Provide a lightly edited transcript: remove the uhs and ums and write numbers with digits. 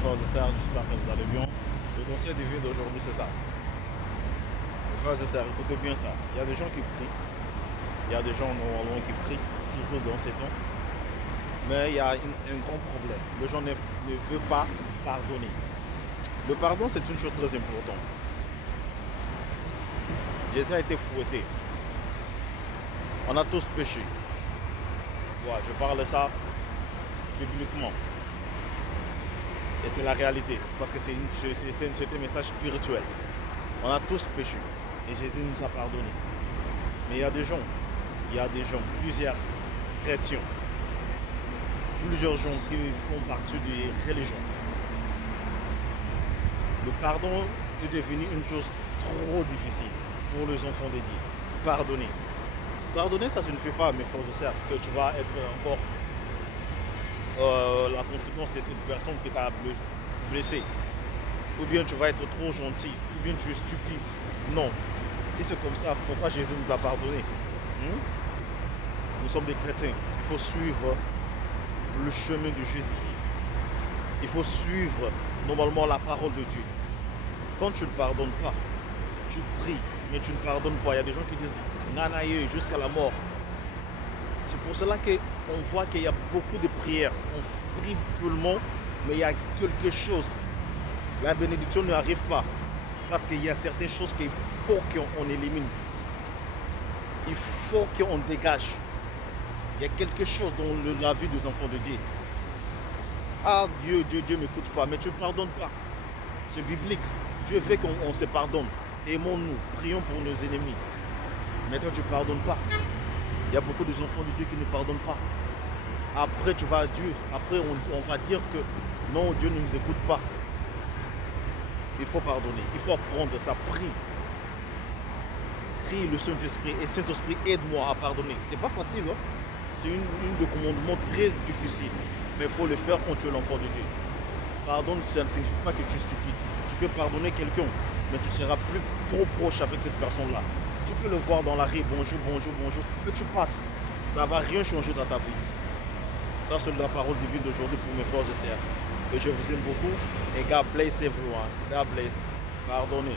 frères et sœurs, j'espère que vous allez bien. Le conseil de vie d'aujourd'hui, c'est ça. Les frères et sœurs, écoutez bien ça. Il y a des gens qui prient. Il y a des gens normalement qui prient, surtout dans ces temps. Mais il y a un grand problème. Les gens ne veulent pas pardonner. Le pardon, c'est une chose très importante. Jésus a été fouetté. On a tous péché. Ouais, je parle de ça bibliquement. Et c'est la réalité. Parce que c'est un message spirituel. On a tous péché. Et Jésus nous a pardonné. Mais il y a des gens, plusieurs chrétiens, plusieurs gens qui font partie des religions. Le pardon est devenu une chose trop difficile pour les enfants de Dieu. Pardonner. Pardonner, ça ne signifie pas, mes frères et sœurs, que tu vas être encore la confidence de cette personne qui t'a blessé. Ou bien tu vas être trop gentil, ou bien tu es stupide. Non. Si c'est comme ça, pourquoi Jésus nous a pardonné? Nous sommes des chrétiens. Il faut suivre le chemin de Jésus. Il faut suivre normalement la parole de Dieu. Quand tu ne pardonnes pas, tu pries, mais tu ne pardonnes pas. Il y a des gens qui disent nanaye jusqu'à la mort. C'est pour cela qu'on voit qu'il y a beaucoup de prières. On prie tout le monde, mais il y a quelque chose. La bénédiction n'arrive pas. Parce qu'il y a certaines choses qu'il faut qu'on élimine. Il faut qu'on dégage. Il y a quelque chose dans la vie des enfants de Dieu. Ah, Dieu ne m'écoute pas, mais tu ne pardonnes pas. C'est biblique. Dieu veut qu'on se pardonne. Aimons-nous, prions pour nos ennemis. Mais toi, tu ne pardonnes pas. Il y a beaucoup d'enfants de Dieu qui ne pardonnent pas. Après, tu vas dire, après on va dire que non, Dieu ne nous écoute pas. Il faut pardonner, il faut apprendre ça, prie. Crie le Saint-Esprit et Saint-Esprit aide-moi à pardonner. C'est pas facile, hein? C'est une de commandement très difficile. Mais il faut le faire quand tu es l'enfant de Dieu. Pardonne, ça ne signifie pas que tu es stupide. Tu peux pardonner quelqu'un, mais tu seras plus trop proche avec cette personne-là. Tu peux le voir dans la rue, bonjour, bonjour, bonjour, et tu passes. Ça ne va rien changer dans ta vie. Ça, c'est la parole divine d'aujourd'hui pour mes frères et sœurs. Et je vous aime beaucoup. Et God bless everyone. God bless. Pardonnez.